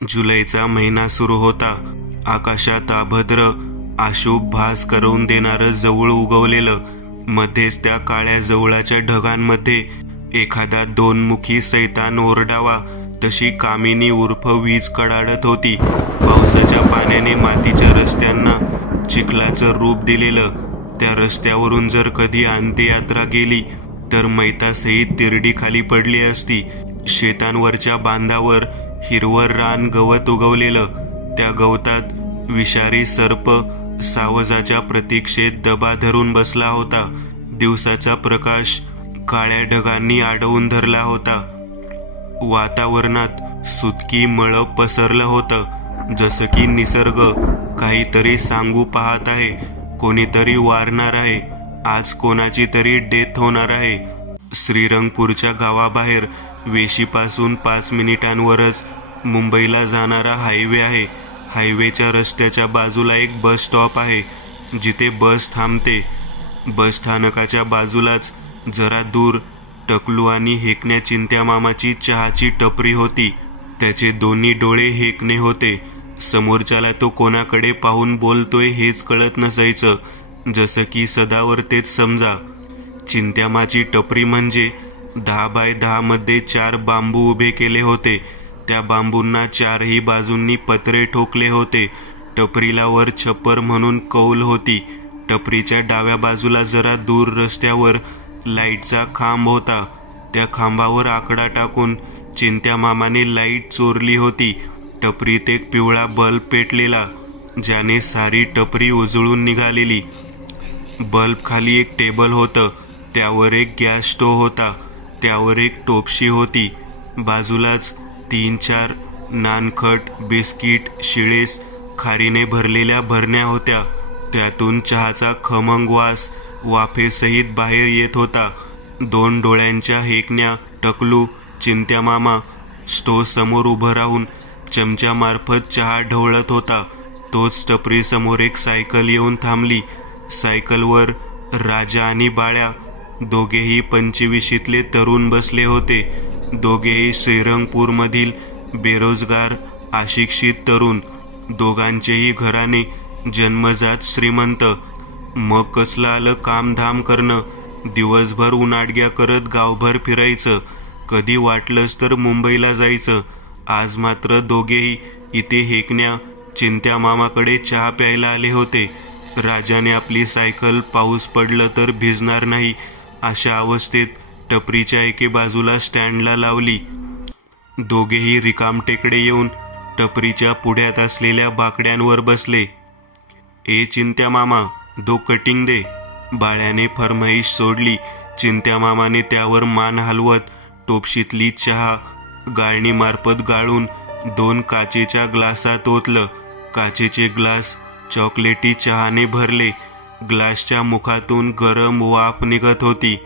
जुलैचा महिना सुरू होता. आकाशात अभद्र अशुभ भास करून देणारं जवळ उगवलेलं. मध्येच त्या काळ्या जवळाच्या ढगांमध्ये एखादा दोनमुखी सैतान ओरडावा तशी कामिनी उर्फ वीज कडाडत होती. पावसाच्या पाण्याने मातीच्या रस्त्यांना चिखलाचं रूप दिलेलं. त्या रस्त्यावरून जर कधी अंत्ययात्रा गेली तर मैतासहित तिरडी खाली पडली असती. शेतांवरच्या बांधावर हिरवं रान गवत उगवलेलं. त्या गवतात विषारी सर्प सावजाच्या प्रतीक्षेत दबा धरून बसला होता. दिवसाचा प्रकाश काळ्या ढगांनी अडवून धरला होता. वातावरणात सुतकी मळप पसरलं होतं, जसं की निसर्ग काहीतरी सांगू पाहत आहे. कोणीतरी वारणार आहे, आज कोणाची तरी डेथ होणार आहे. श्रीरंगपूरच्या गावाबाहेर वेशीपासून 5 मिनिटांवरच मुंबईला जाणारा हायवे आहे. हायवेच्या रस्त्याच्या बाजूला एक बस स्टॉप आहे जिथे बस थांबते. बस स्थानकाच्या बाजूलाच जरा दूर टकलू आणि हेकण्या चिंत्या मामाची चहाची टपरी होती. त्याचे दोन्ही डोळे हेकणे होते. समोरच्याला तो कोणाकडे पाहून बोलतोय हेच कळत नसायचं, जसं की सदावर तेच समजा. चिंत्यामाची टपरी म्हणजे 10 बाय 10 मध्ये 4 बांबू उभे केले होते. त्या बांबूंना 4ही बाजूंनी पत्रे ठोकले होते. टपरीला वर छप्पर म्हणून कौल होती. टपरीच्या डाव्या बाजूला जरा दूर रस्त्यावर लाईटचा खांब होता. त्या खांबावर आकडा टाकून चिंत्या मामाने लाईट चोरली होती. टपरीत एक पिवळा बल्ब पेटलेला, ज्याने सारी टपरी उजळून निघालेली. बल्ब खाली एक टेबल होतं, त्यावर एक गॅस स्टोव्ह होता, त्यावर एक टोपशी होती. बाजूलाच 3-4 नानखट, बिस्किट, शिळेस, खारीने भरलेल्या भरण्या होत्या. त्यातून चहाचा खमंग वास वाफेसहित बाहेर येत होता. 2 डोळ्यांच्या हेकण्या टकलू, चिंत्या मामा स्टोव्ह समोर उभं राहून चमच्यामार्फत चहा ढवळत होता. तोच टपरी समोर एक सायकल येऊन थांबली. सायकलवर राजा आणि बाळ्या, दोघेही 25शीतले तरुण बसले होते. दोघेही श्रीरंगपूरमधील बेरोजगार अशिक्षित तरुण. दोघांचेही घराने जन्मजात श्रीमंत. मग कसलं आलं कामधाम करणं. दिवसभर उनाडग्या करत गावभर फिरायचं. कधी वाटलंच तर मुंबईला जायचं. आज मात्र दोघेही इथे हेकण्या चिंत्या मामाकडे चहा प्यायला आले होते. राजाने आपली सायकल पाऊस पडलं तर भिजणार नाही अशा अवस्थेत टपरीच्या एके बाजूला स्टँडला लावली. दोघेही रिकामटेकडे येऊन टपरीच्या पुढ्यात असलेल्या बाकड्यांवर बसले. ए चिंत्या मामा, 2 कटिंग दे. बाळ्याने फरमाईश सोडली. चिंत्या मामाने त्यावर मान हलवत टोपशीतली चहा गाळणीमार्फत गाळून 2 काचेच्या ग्लासात ओतलं. काचेचे ग्लास चॉकलेटी चहाने भरले. ग्लासच्या मुखातून गरम वाफ निघत होती.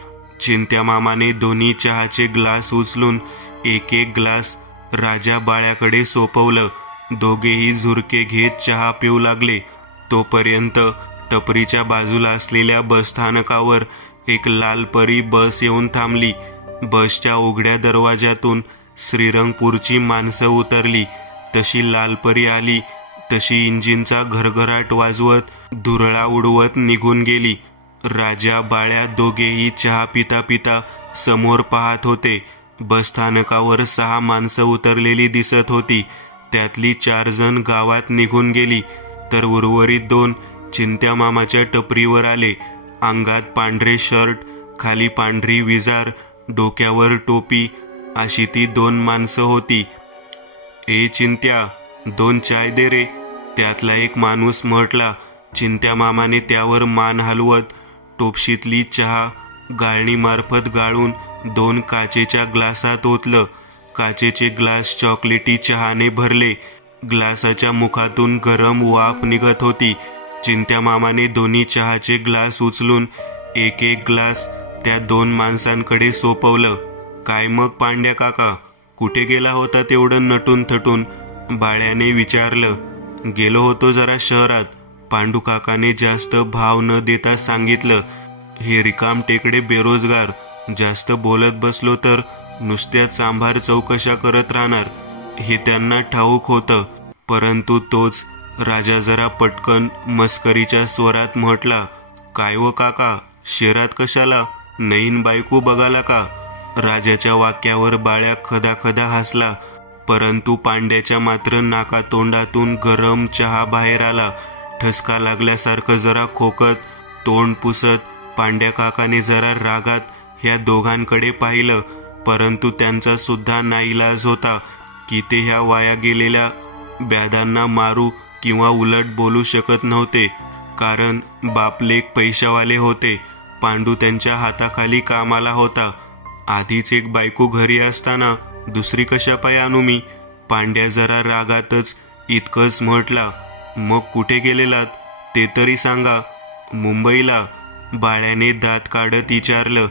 चिंत्या मामाने दोन्ही चहाचे ग्लास उचलून एक एक ग्लास राजा बाळ्याकडे सोपवलं. दोघेही झुरके घेत चहा पिऊ लागले. तोपर्यंत टपरीच्या बाजूला असलेल्या बसस्थानकावर एक लालपरी बस येऊन थांबली. बसच्या उघड्या दरवाजातून श्रीरंगपूरची माणसं उतरली. तशी लालपरी आली तशी इंजिनचा घरघराट वाजवत धुरळा उडवत निघून गेली. राजा बाळ्या दोघेही चहा पिता पिता समोर पाहत होते. बसस्थानकावर 6 माणसं उतरलेली दिसत होती. त्यातली 4 जण गावात निघून गेली तर उर्वरित 2 चिंत्या मामाच्या टपरीवर आले. अंगात पांढरे शर्ट, खाली पांढरी विजार, डोक्यावर टोपी अशी ती 2 माणसं होती. ए चिंत्या, 2 चाय दे रे. त्यातला एक माणूस म्हटला. चिंत्या मामाने त्यावर मान हलवत टोपशीतली चहा गाळणीमार्फत गाळून 2 काचेच्या ग्लासात ओतलं. काचेचे ग्लास चॉकलेटी चहाने भरले. ग्लासाच्या मुखातून गरम वाफ निघत होती. चिंत्या मामाने दोन्ही चहाचे ग्लास उचलून एक एक ग्लास त्या 2 माणसांकडे सोपवलं. काय मग पांड्या काका, कुठे गेला होता तेवढं नटून थटून? बाळ्याने विचारलं. गेलो होतो जरा शहरात. पांडू काकाने जास्त भाव न देता सांगितलं. हे रिकाम टेकडे बेरोजगार, जास्त बोलत बसलो तर नुसत्या चांभार चौकशा करत राहणार. हे त्यांना ठाऊक होतं, परंतु तोच राजा जरा पटकन मस्करीच्या स्वरात म्हटला, काय व काका, शेरात कशाला? नईन बायको बघाला का? राजाच्या वाक्यावर बाळ्या खदाखदा हसला, परंतु पांड्याच्या मात्र नाकातोंडातून गरम चहा बाहेर आला. ठसका लागल्यासारखं जरा खोकत, तोंड पुसत पांड्या काकाने जरा रागात ह्या दोघांकडे पाहिलं, परंतु त्यांचा सुद्धा नाईलाज होता की ते ह्या वाया गेलेल्या ब्यादांना मारू किंवा उलट बोलू शकत नव्हते, कारण बापलेक पैशावाले होते. पांडू त्यांच्या हाताखाली कामाला होता. आधीच एक बायको घरी असताना दुसरी कशा पाय आणू मी? पांड्या जरा रागातच इतकंच म्हटला, मग कुठे गेलेलात ते तरी सांगा? मुंबईला, बाळ्याने दात काढत विचारलं.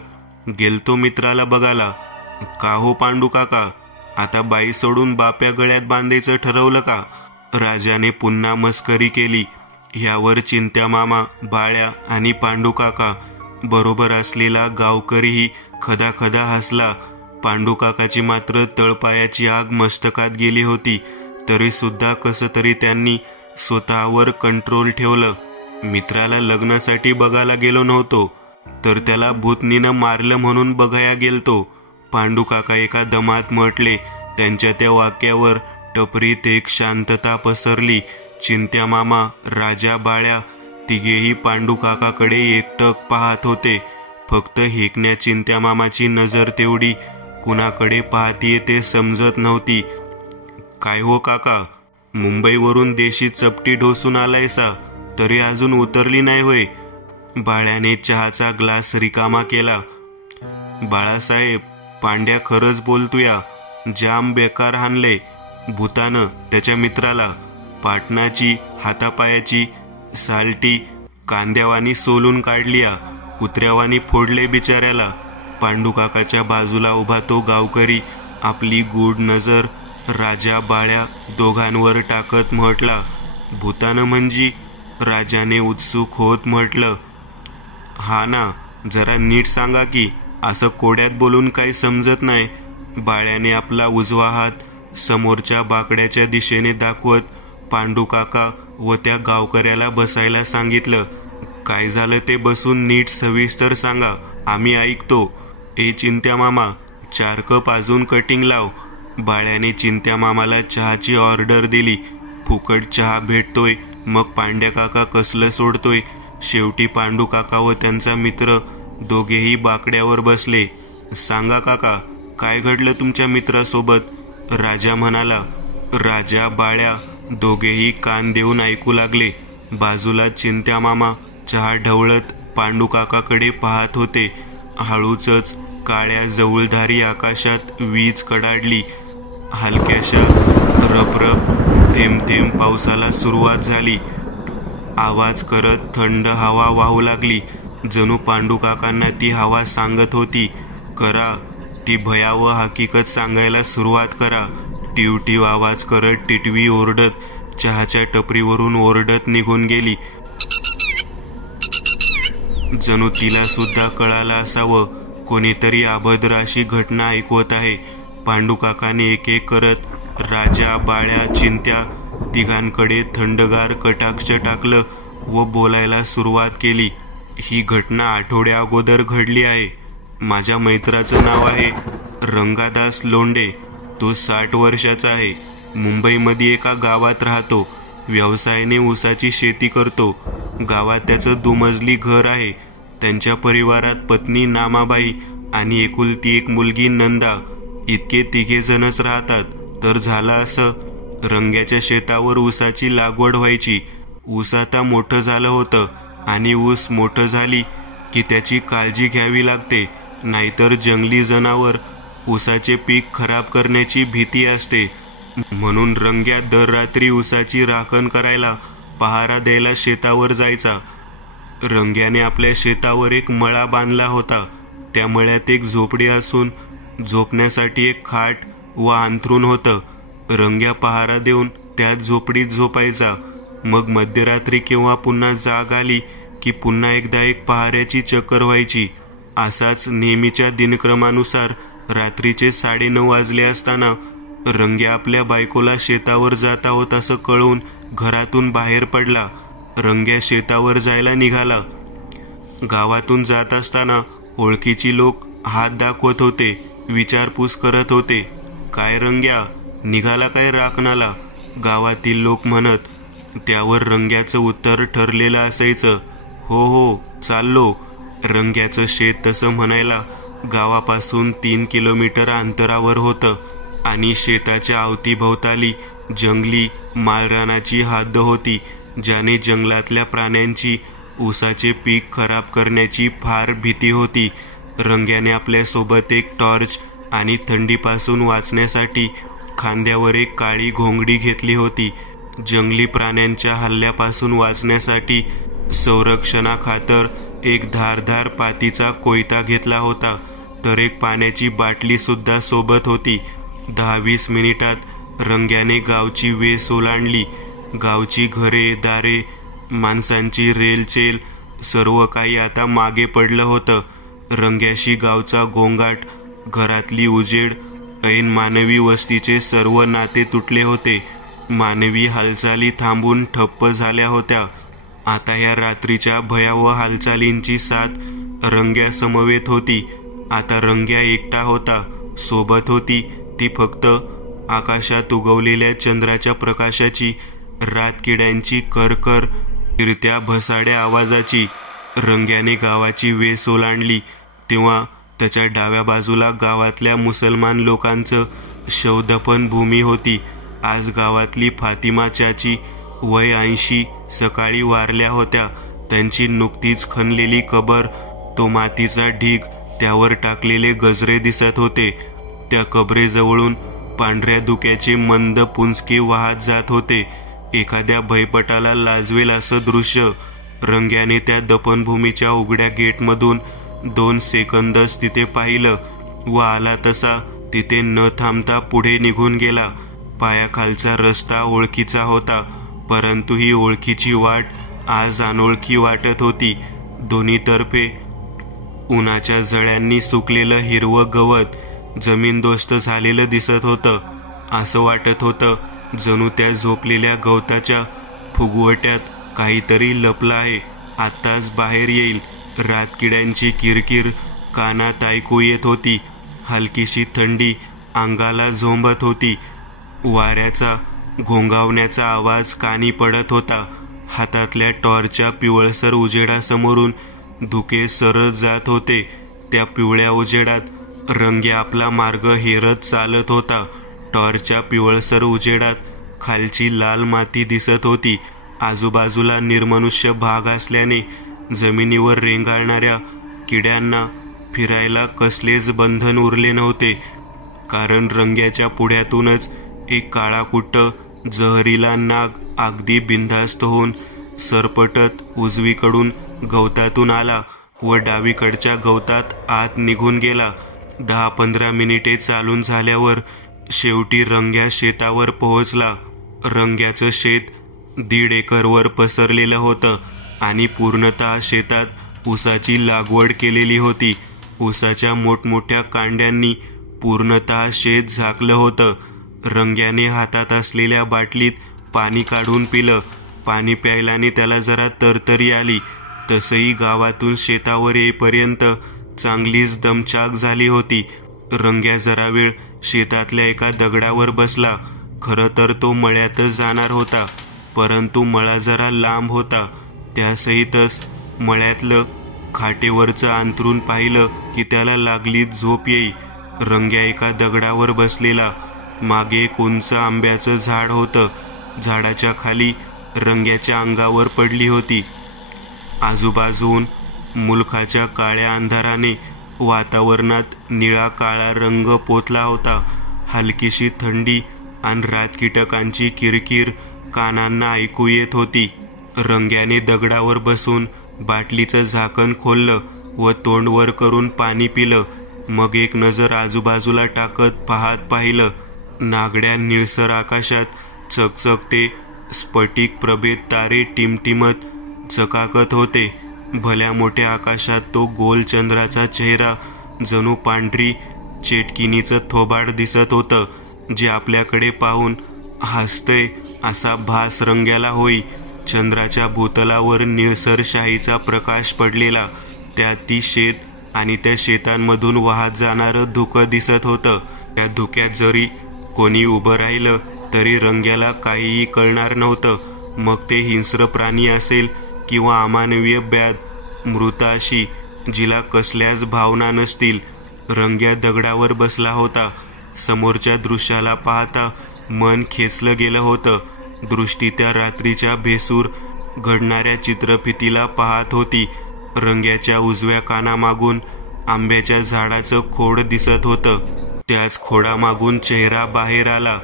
गेलतो मित्राला बघायला. का हो पांडू काका, आता बाई सोडून बाप्या गळ्यात बांधायचं ठरवलं का? राजाने पुन्हा मस्करी केली. ह्यावर चिंत्या मामा, बाळ्या आणि पांडू काका बरोबर असलेला गावकरीही खदाखदा हसला. पांडू काकाची मात्र तळपायाची आग मस्तकात गेली होती, तरी सुद्धा कसं तरी त्यांनी स्वतःवर कंट्रोल ठेवलं. मित्राला लग्नासाठी बघायला गेलो नव्हतो, तर त्याला भूतनीनं मारलं म्हणून बघाया गेलतो, पांडू काका एका दमात म्हटले. त्यांच्या त्या वाक्यावर टपरीत एक शांतता पसरली. चिंत्या मामा, राजा, बाळ्या तिघेही पांडू काकाकडे एकटक पाहत होते. फक्त हेकण्या चिंत्या मामाची नजर तेवढी कुणाकडे पाहतीये ते समजत नव्हती. काय हो काका, मुंबईवरून देशी चपटी ढोसून आलायसा, तरी अजून उतरली नाही होय? बाळ्याने चहाचा ग्लास रिकामा केला. बाळासाहेब, पांड्या खरंच बोलतोया, जाम बेकार हाणले भूतानं त्याच्या मित्राला. पाटणाची हातापायाची सालटी कांद्यावानी सोलून काढलिया, कुत्र्यावानी फोडले बिचाऱ्याला. पांडू काकाच्या बाजूला उभा तो गावकरी आपली गूढ नजर राजा बाळ्या दोघांवर टाकत म्हटला, भूतानं म्हणजे? राजाने उत्सुक होत म्हटलं, हा ना, जरा नीट सांगा की, असं कोड्यात बोलून काही समजत नाही. बाळ्याने आपला उजवा हात समोरच्या बाकड्याच्या दिशेने दाखवत पांडू काका व त्या गावकऱ्याला बसायला सांगितलं. काय झालं ते बसून नीट सविस्तर सांगा, आम्ही ऐकतो. ए चिंत्या मामा, 4 कप अजून कटिंग लाव. बाळ्याने चिंत्या मामाला चहाची ऑर्डर दिली. फुकट चहा भेटतोय, मग पांड्या काका कसलं सोडतोय? शेवटी पांडू काका व त्यांचा मित्र दोघेही बाकड्यावर बसले. सांगा काका, काय घडलं तुमच्या मित्रासोबत? राजा म्हणाला. राजा बाळ्या दोघेही कान देऊन ऐकू लागले. बाजूला चिंत्या मामा चहा ढवळत पांडू काकाकडे पाहत होते. हळूच काळ्या जवळधारी आकाशात वीज कडाडली. हलक्याशा रपरप थेंब थेंब पावसाला सुरुवात झाली. आवाज करत थंड हवा वाहू लागली. जणू पांडू काकांना ती हवा सांगत होती, करा, ती भयावह हकीकत सांगायला सुरुवात करा. टिवटिव आवाज करत टिटवी ओरडत चहाच्या टपरीवरून ओरडत निघून गेली. जणू तिला सुद्धा कळालं असावं, कोणीतरी अभद्र अशी घटना ऐकवत आहे. पांडू काकाने एक एक करत राजा बाळ्या चिंत्या तिघांकडे थंडगार कटाक्ष टाकलं व बोलायला सुरुवात केली. ही घटना आठवड्या अगोदर घडली आहे. माझ्या मैत्राचं नाव आहे रंगादास लोंढे. तो 60 वर्षाचा आहे. मुंबईमध्ये एका गावात राहतो. व्यवसायाने ऊसाची शेती करतो. गावात त्याचं 2 मजली घर आहे. त्यांच्या परिवारात पत्नी नामाबाई आणि एकुलती एक मुलगी नंदा, इतके 3 जणच राहतात. तर झालं असं, रंग्याच्या शेतावर ऊसाची लागवड व्हायची. ऊस आता मोठं झालं होतं आणि ऊस मोठं झाली की त्याची काळजी घ्यावी लागते, नाहीतर जंगली जनावर ऊसाचे पीक खराब करण्याची भीती असते. म्हणून रंग्या दर रात्री ऊसाची राखण करायला पहारा द्यायला शेतावर जायचा. रंग्याने आपल्या शेतावर एक मळा बांधला होता. त्या मळ्यात एक झोपडी असून झोपण्यासाठी एक खाट व अंथरूण होतं. रंग्या पहारा देऊन त्यात झोपडीत झोपायचा. मग मध्यरात्री किंवा पुन्हा जाग आली की पुन्हा एकदा एक पहाऱ्याची चक्कर व्हायची. असाच नेहमीच्या दिनक्रमानुसार रात्रीचे 9:30 वाजले असताना रंग्या आपल्या बायकोला शेतावर जात आहोत असं कळून घरातून बाहेर पडला. रंग्या शेतावर जायला निघाला. गावातून जात असताना ओळखीची लोक हात दाखवत होते, विचारपूस करत होते. काय रंग्या, निघाला काय राखणाला? गावातील लोक म्हणत. त्यावर रंग्याचं उत्तर ठरलेलं असायचं, हो हो चाललो. रंग्याचं शेत तसं म्हणायला गावापासून 3 किलोमीटर अंतरावर होतं आणि शेताच्या अवतीभोवताली जंगली माळरानाची हद्द होती, ज्याने जंगलातल्या प्राण्यांची ऊसाचे पीक खराब करण्याची फार भीती होती. रंग्याने आपल्यासोबत एक टॉर्च आणि थंडीपासून वाचण्यासाठी खांद्यावर एक काळी घोंगडी घेतली होती. जंगली प्राण्यांच्या हल्ल्यापासून वाचण्यासाठी संरक्षणाखातर एक धारदार पातीचा कोयता घेतला होता, तर एक पाण्याची बाटली सुद्धा सोबत होती. 10-20 मिनिटात रंग्याने गावची वेस ओलांडली. गावची घरे दारे, माणसांची रेलचेल सर्व काही आता मागे पडलं होतं. रंग्याशी गावचा गोंगाट, घरातली उजेड, ऐन मानवी वस्तीचे सर्व नाते तुटले होते. मानवी हालचाली थांबून ठप्प झाल्या होत्या. आता या रात्रीच्या भयावह हालचालींची साथ रंग्या समवेत होती. आता रंग्या एकटा होता. सोबत होती ती फक्त आकाशात उगवलेल्या चंद्राच्या प्रकाशाची, रातकिड्यांची करकर, फिरत्या भसाड्या आवाजाची. रंग्याने गावाची वेस ओलांडली तेव्हा त्याच्या डाव्या बाजूला गावातल्या मुसलमान लोकांचं शवदफन भूमी होती. आज गावातली फातिमा चाची, वय 80, सकाळी वारल्या होत्या. त्यांची नुकतीच खणलेली कबर, तो मातीचा ढीग, त्यावर टाकलेले गजरे दिसत होते. त्या कबरेजवळून पांढऱ्या धुक्याचे मंद पुंजके वाहत जात होते. एखाद्या भयपटाला लाजवेल असं दृश्य. रंग्याने त्या दफनभूमीच्या उघड्या गेटमधून 2 सेकंदच तिथे पाहिलं व आला तसा तिथे न थांबता पुढे निघून गेला. पायाखालचा रस्ता ओळखीचा होता, परंतु ही ओळखीची वाट आज अनोळखी वाटत होती. दोन्हीतर्फे उन्हाच्या झळ्यांनी सुकलेलं हिरवं गवत जमीनदोस्त झालेलं दिसत होतं. असं वाटत होतं जणू त्या झोपलेल्या गवताच्या फुगवट्यात काहीतरी लपलं आहे, आत्ताच बाहेर येईल. रातकिड्यांची किरकिर कानात ऐकू येत होती. हलकीशी थंडी अंगाला झोंबत होती. वाऱ्याचा घोंगावण्याचा आवाज कानी पडत होता. हातातल्या टॉर्चच्या पिवळसर उजेडासमोरून धुके सरत जात होते. त्या पिवळ्या उजेडात रंग्या आपला मार्ग हेरत चालत होता. टॉर्चच्या पिवळसर उजेडात खालची लाल माती दिसत होती. आजूबाजूला निर्मनुष्य भाग असल्याने जमिनीवर रेंगाळणाऱ्या किड्यांना फिरायला कसलेच बंधन उरले नव्हते, कारण रंग्याच्या पुढ्यातूनच एक काळाकुट्ट जहरीला नाग अगदी बिनधास्त होऊन सरपटत उजवीकडून गवतातून आला व डावीकडच्या गवतात आत निघून गेला. 10-15 मिनिटे चालून झाल्यावर शेवटी रंग्या शेतावर पोहोचला. रंग्याचं शेत 1.5 एकरवर पसरलेलं होतं आणि पूर्णतः शेतात ऊसाची लागवड केलेली होती. ऊसाच्या मोठमोठ्या कांड्यांनी पूर्णतः शेत झाकलं होतं. रंग्याने हातात असलेल्या बाटलीत पाणी काढून पिलं. पाणी प्यायल्याने त्याला जरा तरतरी आली. तसंही गावातून शेतावर येईपर्यंत चांगलीच दमछाक झाली होती. रंग्या जरा वेळ शेतातल्या एका दगडावर बसला. खरं तर तो मळ्यातच जाणार होता, परंतु मळा जरा लांब होता. त्यासहितच मळ्यातलं खाटेवरचं अंथरूण पाहिलं की त्याला लागलीच झोप येई. रंग्या एका दगडावर बसलेला. मागे एक उंच आंब्याचं झाड होतं. झाडाच्या खाली रंग्याच्या अंगावर पडली होती. आजूबाजून मुलखाच्या काळ्या अंधाराने वातावरणात निळा काळा रंग पोतला होता. हलकीशी थंडी आणि रातकीटकांची किरकिर कानांना ऐकू येत होती. रंग्याने दगडावर बसून बाटलीचं झाकण खोललं व तोंड वर करून पाणी पिलं. मग एक नजर आजूबाजूला टाकत पाहत पाहिलं. नागड्या निळसर आकाशात चकचकते स्फटिक प्रभेद तारे टिमटिमत चकाकत होते. भल्या मोठ्या आकाशात तो गोल चंद्राचा चेहरा जणू पांढरी चेटकिनीचं थोबाड दिसत होतं. जे आपल्याकडे पाहून हसतंय असा भास रंग्याला होई. चंद्राच्या भूतलावर निळसर शाईचा प्रकाश पडलेला. त्यात ती शेत आणि त्या शेतांमधून वाहत जाणारं धुकं दिसत होतं. त्या धुक्यात जरी कोणी उभं राहिलं तरी रंग्याला काहीही कळणार नव्हतं. मग ते हिंस्र प्राणी असेल किंवा अमानवीय ब्याद, मृत अशी जिला कसल्याच भावना नसतील. रंग्या दगडावर बसला होता. समोरच्या दृश्याला पाहता मन खेचलं गेलं होतं. दृष्टी त्या रात्रीच्या भेसूर घडणाऱ्या चित्रफितीला पाहत होती. रंग्याच्या उजव्या कानामागून आंब्याच्या झाडाचं खोड दिसत होतं. त्याच खोडामागून चेहरा बाहेर आला.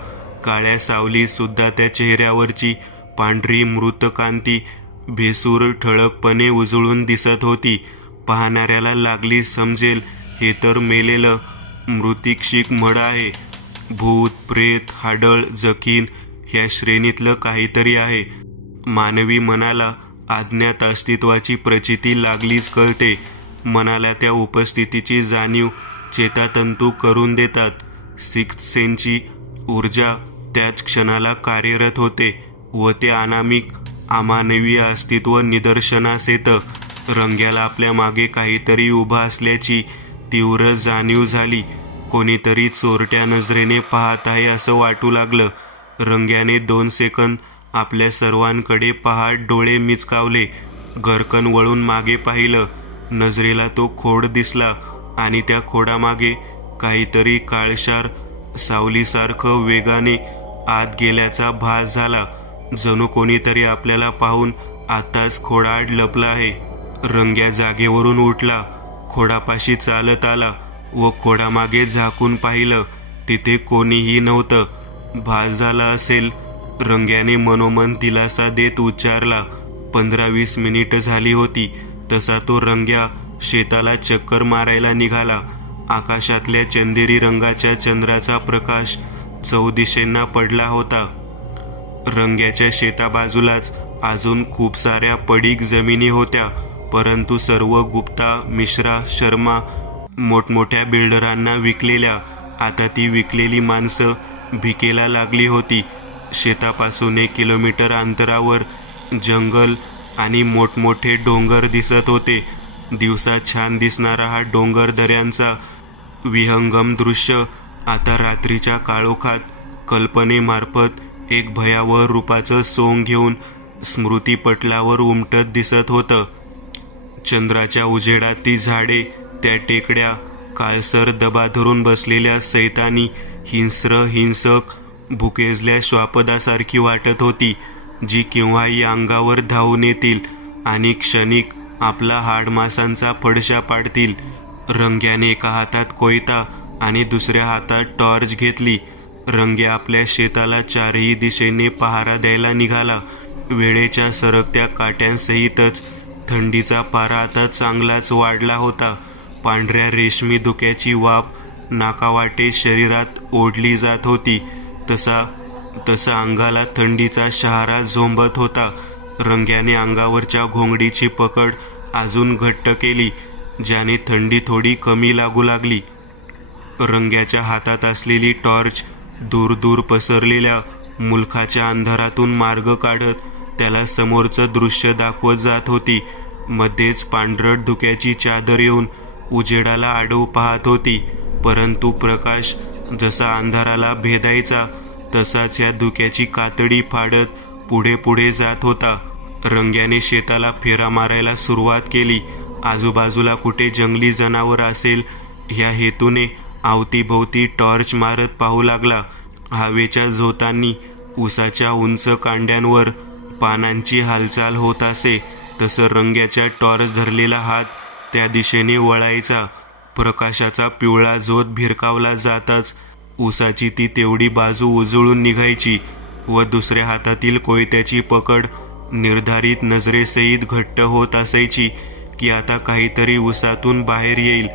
काळ्या सावलीत सुद्धा त्या चेहऱ्यावरची पांढरी मृतकांती भेसूर ठळकपणे उजळून दिसत होती. पाहणाऱ्याला लागली समजेल हे तर मेलेलं मृतिक्षिक मड आहे. भूत, प्रेत, हाडळ, जखीन ह्या श्रेणीतलं काहीतरी आहे. मानवी मनाला अज्ञात अस्तित्वाची प्रचिती लागलीच कळते. मनाला त्या उपस्थितीची जाणीव चेतातंतू करून देतात. सिक्स्थ सेन्सची ऊर्जा त्याच क्षणाला कार्यरत होते व ते अनामिक अमानवीय अस्तित्व निदर्शनास येतं. रंग्याला आपल्या मागे काहीतरी उभा असल्याची तीव्र जाणीव झाली. कोणीतरी चोरट्या नजरेने पाहत आहे असं वाटू लागलं. रंग्याने 2 सेकंद आपल्या सर्वांकडे पाहत डोळे मिचकावले. घरकन वळून मागे पाहिलं. नजरेला तो खोड दिसला आणि त्या खोडामागे काहीतरी काळशार सावलीसारखं वेगाने आत गेल्याचा भास झाला. जणू कोणीतरी आपल्याला पाहून आताच खोडाआड लपलं आहे. रंग्या जागेवरून उठला. खोडापाशी चालत आला व खोडामागे झाकून पाहिलं. तिथे कोणीही नव्हतं. भास झाला असेल. रंग्याने मनोमन दिलासा देत उच्चारला. 15-20 मिनिटं झाली होती तसा तो रंग्या शेताला चक्कर मारायला निघाला. आकाशातल्या चंदेरी रंगाच्या चंद्राचा प्रकाश चौदिशेंना पडला होता. रंग्याच्या शेताबाजूलाच अजून खूप साऱ्या पडीक जमिनी होत्या, परंतु सर्व गुप्ता, मिश्रा, शर्मा मोठमोठ्या बिल्डरांना विकलेल्या. आता ती विकलेली माणसं भिकेला लागली होती. शेतापासून 1 किलोमीटर अंतरावर जंगल आणि मोठमोठे डोंगर दिसत होते. दिवसा छान दिसणारा हा डोंगर दऱ्यांचा विहंगम दृश्य आता रात्रीच्या काळोखात कल्पनेमार्फत एक भयावह रूपाचं सोंग घेऊन स्मृतीपटलावर उमटत दिसत होतं. चंद्राच्या उजेडात ती झाडे, त्या टेकड्या काळसर दबा धरून बसलेल्या सैतानी हिंसक भुकेजल्या श्वापदासारखी वाटत होती, जी केव्हाही अंगावर धावून येतील आणि क्षणिक आपला हाडमासांचा फडशा पाडतील. रंग्याने एका हातात कोयता आणि दुसऱ्या हातात टॉर्च घेतली. रंग्या आपल्या शेताला 4ही दिशेने पहारा द्यायला निघाला. वेळेच्या सरकत्या काट्यांसहितच थंडीचा पारा आता चांगलाच वाढला होता. पांढऱ्या रेशमी धुक्याची वाफ नाकावाटे शरीरात ओढली जात होती. तसा अंगाला थंडीचा शहारा झोंबत होता. रंग्याने अंगावरच्या घोंगडीची पकड अजून घट्ट केली, ज्याने थंडी थोडी कमी लागू लागली. रंग्याच्या हातात असलेली टॉर्च दूर दूर पसरलेल्या मुलखाच्या अंधारातून मार्ग काढत त्याला समोरचं दृश्य दाखवत जात होती. मध्येच पांढरट धुक्याची चादर येऊन उजेडाला आडव पाहत होती, परंतु प्रकाश जसा अंधाराला भेदायचा तसाच या धुक्याची कातडी फाडत पुढे पुढे जात होता. रंग्याने शेताला फेरा मारायला सुरुवात केली. आजूबाजूला कुठे जंगली जनावर असेल ह्या हेतूने अवतीभोवती टॉर्च मारत पाहू लागला. हवेच्या झोतांनी उसाच्या उंच कांड्यांवर पानांची हालचाल होत असे तसं रंग्याच्या टॉर्च धरलेला हात त्या दिशेने वळायचा. प्रकाशाचा पिवळा झोत भिरकावला जाताच उसाची ती तेवढी बाजू उजळून निघायची व दुसऱ्या हातातील कोयत्याची पकड निर्धारित नजरेसहित घट्ट होत असायची की आता काहीतरी उसातून बाहेर येईल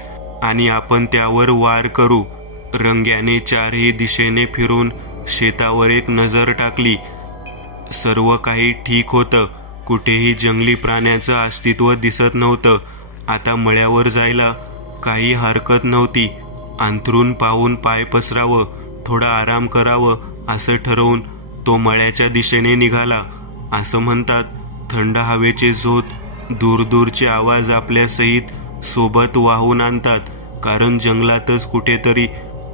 आणि आपण त्यावर वार करू. रंग्याने 4ही दिशेने फिरून शेतावर एक नजर टाकली. सर्व काही ठीक होतं. कुठेही जंगली प्राण्याचं अस्तित्व दिसत नव्हतं. आता मळ्यावर जायला काही हरकत नव्हती. अंथरून पाहून पाय पसरावं थोडा आराम करावं असं ठरवून तो मळ्याच्या दिशेने निघाला. असं म्हणतात, थंड हवेचे झोत दूरदूरचे आवाज आपल्या सहित सोबत वाहून आणतात, कारण जंगलातच कुठेतरी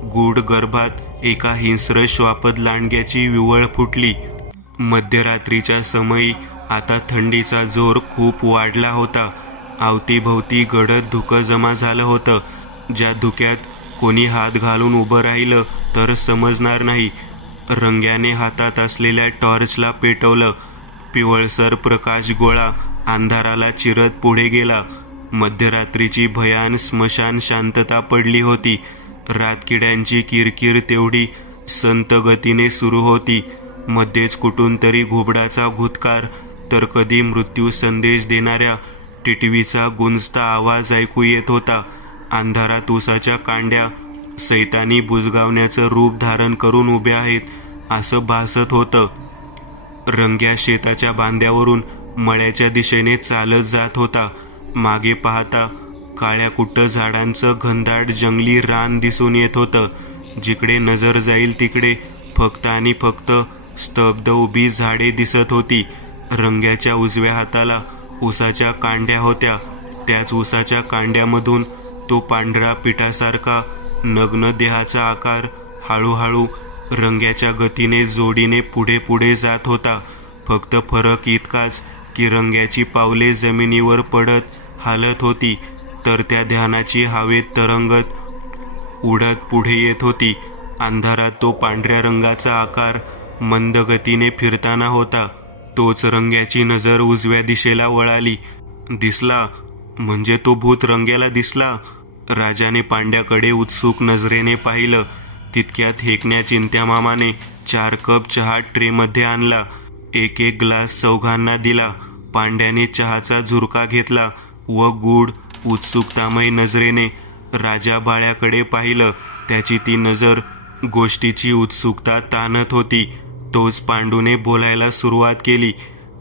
गूढ गर्भात एका हिंस्र श्वापद लांडग्याची विवळ फुटली. मध्यरात्रीच्या समयी आता थंडीचा जोर खूप वाढला होता. अवतीभवती गडद धुकं जमा झालं होतं. ज्या धुक्यात कोणी हात घालून उभं राहिलं तर समजणार नाही. रंग्याने हातात असलेल्या टॉर्चला पेटवलं. पिवळसर प्रकाश गोळा अंधाराला चिरत पुढे गेला. मध्यरात्रीची भयान स्मशान शांतता पडली होती. रातकिड्यांची किरकिर तेवढी संत गतीने सुरू होती. मध्येच कुठून तरी घुबडाचा घुतकार, तर कधी मृत्यू संदेश देणाऱ्या टिटवीचा गुंजता आवाज ऐकू येत होता. अंधारात उसाच्या कांड्या सैतानी बुजगावण्याचं रूप धारण करून उभ्या आहेत असं भासत होतं. रंग्या शेताच्या बांध्यावरून मळ्याच्या दिशेने चालत जात होता. मागे पाहता काळ्या कुट्ट झाडांचं घनदाट जंगली रान दिसून येत होतं. जिकडे नजर जाईल तिकडे फक्त आणि फक्त स्तब्ध उभी झाडे दिसत होती. रंग्याच्या उजव्या हाताला उसाच्या कांड्या होत्या. त्याच उसाच्या कांड्यामधून तो पांढरा पिठासारखा नग्न देहाचा आकार हळूहळू रंग्याच्या गतीने जोडीने पुढे पुढे जात होता. फक्त फरक इतकाच की रंग्याची पावले जमिनीवर पडत हालत होती, तर त्या ध्यानाची हवेत तरंगत उडत पुढे येत होती. अंधारात तो पांढऱ्या रंगाचा आकार मंद गतीने फिरताना होता. तोच रंग्याची नजर उजव्या दिशेला वळाली. दिसला म्हणजे तो भूत रंग्याला दिसला. राजाने पांड्याकडे उत्सुक नजरेने पाहिलं. तितक्यात हेकण्या चिंत्या मामाने 4 कप चहा ट्रेमध्ये आणला. एक एक ग्लास चौघांना दिला. पांड्याने चहाचा झुरका घेतला व गूढ उत्सुकतामय नजरेने राजा बाळ्याकडे पाहिलं. त्याची ती नजर गोष्टीची उत्सुकता ताणत होती. तोच पांडूने बोलायला सुरुवात केली.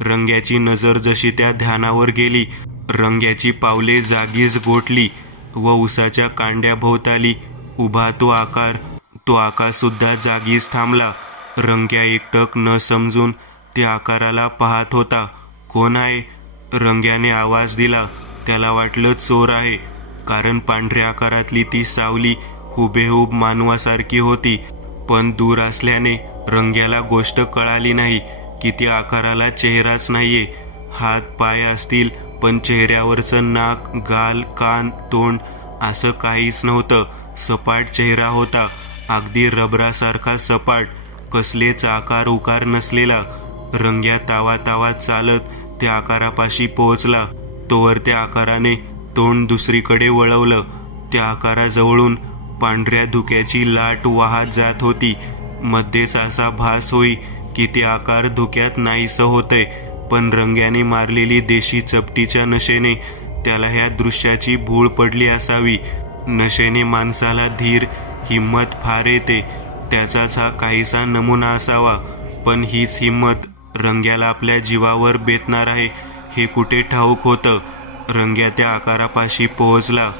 रंग्याची नजर जशी त्या ध्यानावर गेली, रंग्याची पावले जागीच गोठली व उसाच्या कांड्याभोवताली उभा तो आकार सुद्धा जागीच थांबला. रंग्या एकटक न समजून त्या आकाराला पाहत होता. कोण आहे? रंग्याने आवाज दिला. त्याला वाटलं चोर आहे, कारण पांढऱ्या आकारातली ती सावली हुबेहूब मानवासारखी होती. पण दूर असल्याने रंग्याला गोष्ट कळाली नाही की त्या आकाराला चेहराच नाहीये. हात पाय असतील, पण चेहऱ्यावरचं नाक, गाल, कान, तोंड असं काहीच नव्हतं. सपाट चेहरा होता, अगदी रबरासारखा सपाट, कसलेच आकार उकार नसलेला. रंग्या तावा चालत त्या आकारापाशी पोहोचला. तोवर त्या आकाराने तोंड दुसरीकडे वळवलं. त्या आकाराजवळून पांढऱ्या धुक्याची लाट वाहत जात होती. मध्येच असा भास होई की ते आकार धुक्यात नाहीसं होतंय, पण रंग्याने मारलेली देशी चपटीच्या नशेने त्याला ह्या दृश्याची भूळ पडली असावी. नशेने माणसाला धीर, हिम्मत फार येते. त्याचाच हा काहीसा नमुना असावा. पण हीच हिम्मत रंग्याला आपल्या जीवावर बेतणार आहे हे कुठे ठाऊक होतं. रंग्या त्या आकारापाशी पोहोचला.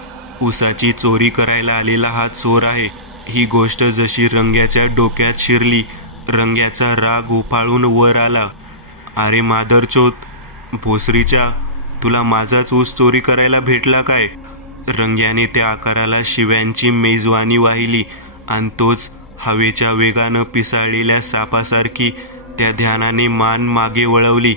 उसाची चोरी करायला आलेला हा चोर आहे ही गोष्ट जशी रंग्याच्या डोक्यात शिरली, रंग्याचा राग उफाळून वर आला. अरे मादरचोत, भोसरीच्या, तुला माझाच ऊस चोरी करायला भेटला काय? रंग्याने त्या आकाराला शिव्यांची मेजवानी वाहिली आणि तोच हवेच्या वेगानं पिसाळलेल्या सापासारखी त्या ध्यानाने मान मागे वळवली.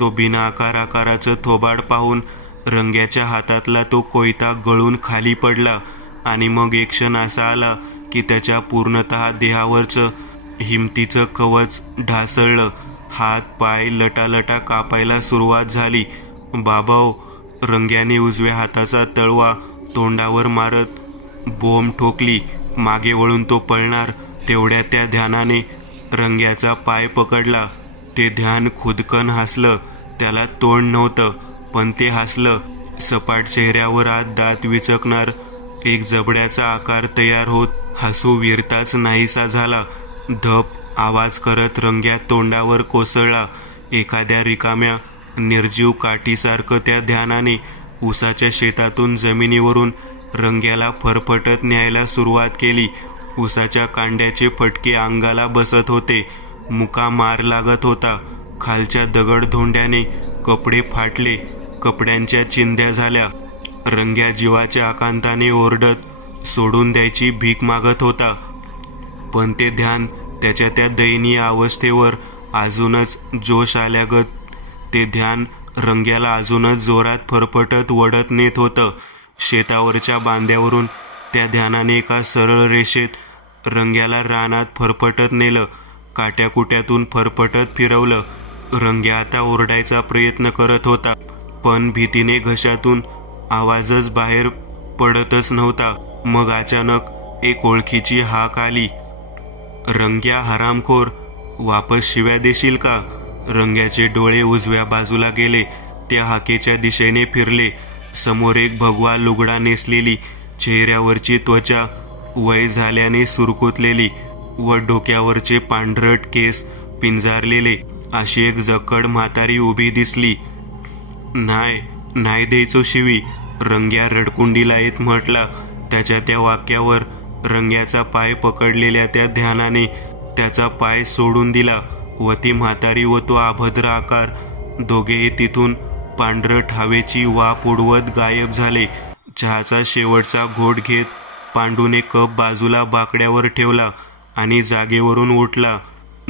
तो बिना आकाराचं थोबाड पाहून रंग्याच्या हातातला तो कोयता गळून खाली पडला आणि मग एक क्षण असा आला की त्याच्या पूर्णतः देहावरचं हिमतीचं कवच ढासळलं. हात पाय लटालटा कापायला सुरुवात झाली. बाबाओ, रंग्याने उजव्या हाताचा तळवा तोंडावर मारत बोंब ठोकली. मागे वळून तो पळणार तेवढ्या त्या ध्यानाने रंग्याचा पाय पकडला. ते ध्यान खुदकन हसलं. त्याला तोंड नव्हतं, पण ते हसलं. सपाट चेहऱ्यावर आत दात विचकणार एक जबड्याचा आकार तयार होत हसू विरताच नाहीसा झाला. धप आवाज करत रंग्या तोंडावर कोसळला. एखाद्या रिकाम्या निर्जीव काठीसारखं त्या ध्यानाने उसाच्या शेतातून जमिनीवरून रंग्याला फरफटत न्यायला सुरुवात केली. उसाच्या कांड्याचे फटके अंगाला बसत होते. मुका मार लागत होता. खालच्या दगडधोंड्याने कपडे फाटले. कपड्यांच्या चिंध्या झाल्या. रंग्या जीवाच्या आकांताने ओरडत सोडून द्यायची भीक मागत होता. पण ते ध्यान त्याच्या त्या दयनीय अवस्थेवर अजूनच जोश आल्यागत ते ध्यान रंग्याला अजूनच जोरात फरफटत वडत नेत होतं. शेतावरच्या बांध्यावरून त्या ध्यानाने एका सरळ रेषेत रंग्याला रानात फरफटत नेलं. काट्याकुट्यातून फरफटत फिरवलं. रंग्या आता ओरडायचा प्रयत्न करत होता, पण भीतीने घशातून आवाजच बाहेर पडतच नव्हता. मग अचानक एक ओळखीची हाक आली. रंग्या हरामखोर, वापस शिव्या देशील का? रंग्याचे डोळे उजव्या बाजूला गेले. त्या हाकेच्या दिशेने फिरले. समोर एक भगवा लुगडा नेसलेली, चेहऱ्यावरची त्वचा वय झाल्याने सुरकुतलेली व डोक्यावरचे पांढरट केस पिंजारलेले अशी एक जक्कड म्हातारी उभी दिसली. नाही द्यायचो शिवी, रंग्या रडकुंडीला येत म्हटला. त्याच्या त्या वाक्यावर रंग्याचा पाय पकडलेल्या त्या ध्यानाने त्याचा पाय सोडून दिला व ती म्हातारी व तो अभद्र आकार दोघेही तिथून पांढरट हवेची वाफ उडवत गायब झाले. चहाचा शेवटचा घोट घेत पांडूने कप बाजूला बाकड्यावर ठेवला आणि जागेवरून उठला.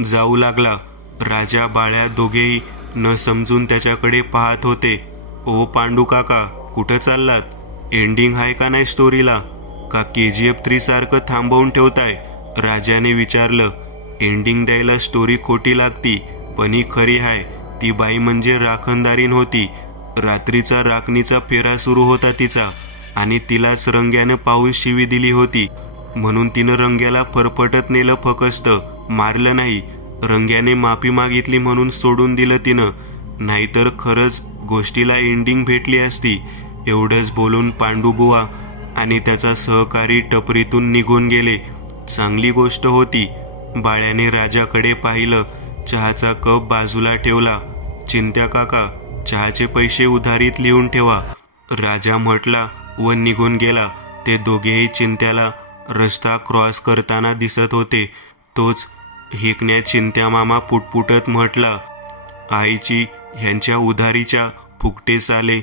जाऊ लागला. राजा बाळ्या दोघेही न समजून त्याच्याकडे पाहत होते. ओ पांडू काका, कुठं चाललात? एंडिंग आहे का नाही स्टोरीला? का KGF 3 सारखं थांबवून ठेवताय? राजाने विचारलं. एंडिंग द्यायला स्टोरी खोटी लागती, पण ही खरी आहे. ती बाई म्हणजे राखणदारीण होती. रात्रीचा राखणीचा फेरा सुरू होता तिचा आणि तिलाच रंग्यानं पाहून शिवी दिली होती. म्हणून तिनं रंग्याला फरफटत नेलं, फकस्त मारलं नाही. रंग्याने माफी मागितली म्हणून सोडून दिलं तिनं, नाहीतर खरंच गोष्टीला एंडिंग भेटली असती. एवढंच बोलून पांडुबुवा आणि त्याचा सहकारी टपरीतून निघून गेले. चांगली गोष्ट होती. बाळ्याने राजाकडे पाहिलं. चहाचा कप बाजूला ठेवला. चिंत्या काका, चहाचे पैसे उधारीत लिहून ठेवा, राजा म्हटला व निघून गेला. ते दोघेही चिंत्याला रस्ता क्रॉस करताना दिसत होते. तोच हेकण्या चिंत्या मामा पुटपुटत म्हटला. आईची ह्यांच्या उधारीच्या फुकटे साले.